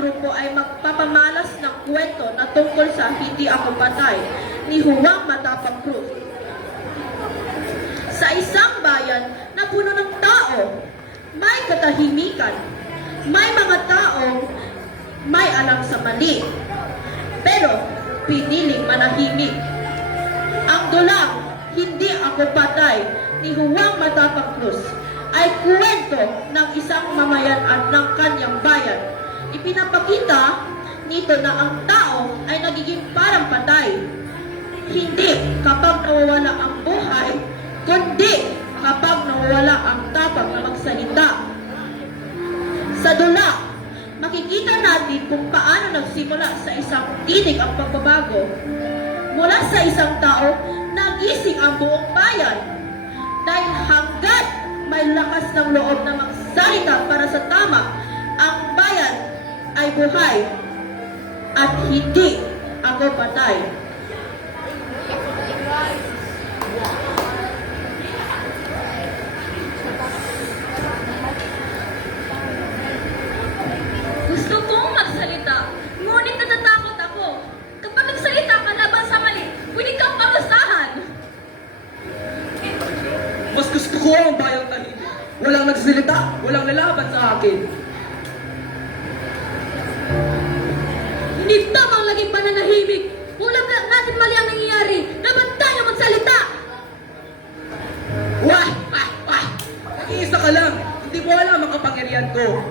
grupo ay magpapamalas ng kwento na tungkol sa Hindi Ako Patay ni Juan Matapang Cruz. Sa isang bayan na puno ng tao, may katahimikan, may mga taong may alam sa mali, pero piniling manahimik. Ang dulang Hindi Ako Patay ni Juan Matapang Cruz ay kwento ng isang mamayan at ng kanyang bayan. Ipinapakita nito na ang tao ay nagiging parang patay. Hindi kapag nawawala ang buhay, kundi kapag nawawala ang tapang na magsalita. Sa dula, makikita natin kung paano nagsimula sa isang tinig ang pagbabago. Mula sa isang tao, nagising ang buong bayan. Dahil hanggat may lakas ng loob na magsalita para sa tama, ang bayan ay buhay at hindi ako patay. Gusto kong magsalita, ngunit natatakot ako. Kapag nagsalita ka laban sa mali, pwede kang parusahan. Mas gusto ko ang bayang tahimik. Walang nagsalita, walang lalaban sa akin. Hindi tamang laging pananahimik. Ulam na natin mali ang nangyayari. Dapat tayo magsalita. Wah! Ah! Ah! Nag-iisa ka lang. Hindi mo alam ang kapangyarihan ko.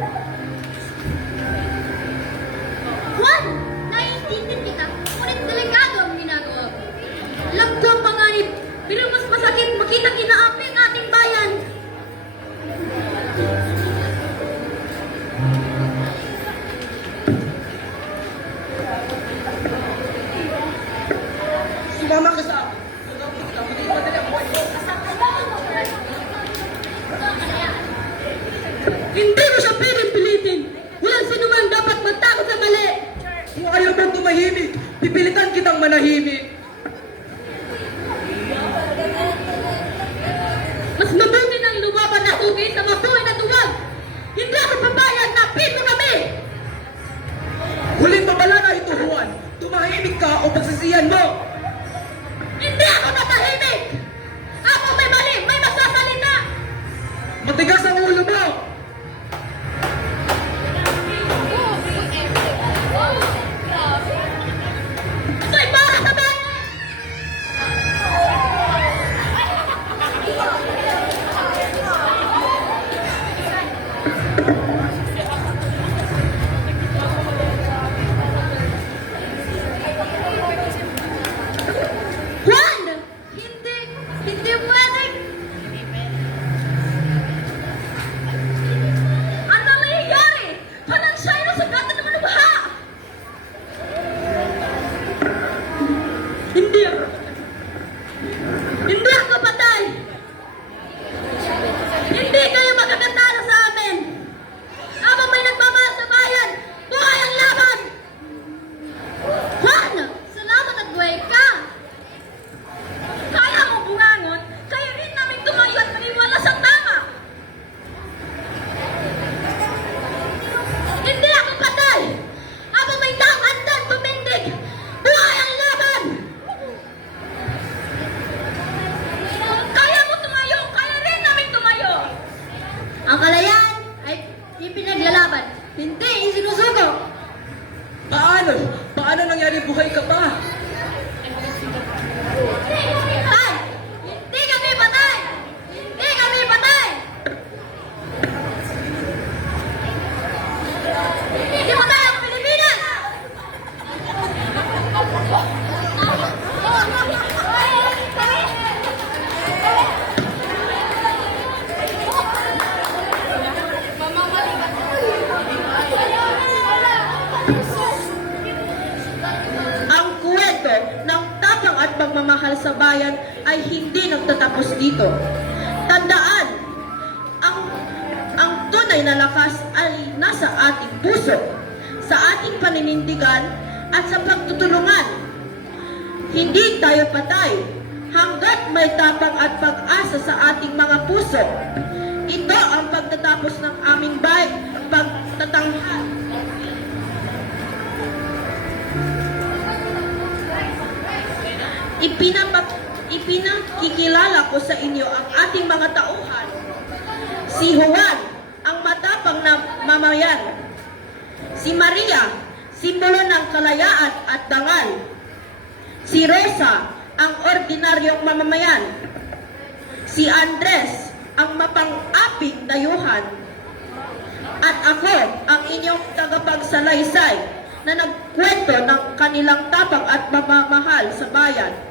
Juan, naiintindihan kita. Ngunit delikado ang ginagawa ko. Alam ko ang panganib, pero mas masakit makita kinaapi ang ating bayan. Sumama ka sa akin. Magiging madali ang buhay ko. Hindi mo siya pwedeng pilitin. Walang sinuman dapat magtakot sa mali. Kung ayaw mong tumahimik, pipilitan kitang manahimik. Mas mabuti nang lumaban na tugay sa mabuhay na tuwag. Hindi ako papayag na pito kami. Huling babala na ito, Juan. Tumahimik ka o pagsisiyan mo. Hindi ako natahimik. Ako may mali, may masasalita. Matigas ang ulo mo. Ito'y para sa bayan. Juan! Hindi pwedeng. Ano ang nangyayari? Parang siya ay nasugatan naman ng baha. Hindi ako. Hindi ako patay. Hindi kayo magkakatalo sa amin. Ako may nagmamahal sa bayan. Buhay ang laban. Juan! Salamat at buhay ka. Kaya mo bungangon, kaya rin namin tumayo at maniwala sa tama. Hindi ako patay. Ako may nakandan tumindig. Buhay ang laban. Kaya mo tumayo, kaya rin namin tumayo. Ang kalayaan ay ipinaglalaban, hindi isinusuko. Paano? Paano nangyari buhay ka pa? Patay! Hindi kami patay! Hindi kami patay! Hindi patay ang Pilipinas! Ang kwento ng tapang at pagmamahal sa bayan ay hindi nagtatapos dito. Tandaan, ang tunay na lakas ay nasa ating puso, sa ating paninindigan at sa pagtutulungan. Hindi tayo patay hanggat may tapang at pag-asa sa ating mga puso. Ito ang pagtatapos ng aming pagtatanghal. ipinakikilala ko sa inyo ang ating mga tauhan. Si Juan, ang matapang na mamayan. Si Maria, simbolo ng kalayaan at dangal. Si Rosa, ang ordinaryong mamamayan. Si Andres, ang mapang-aping dayuhan. At ako, ang inyong tagapagsalaysay na nagkwento ng kanilang tapang at mamamahal sa bayan.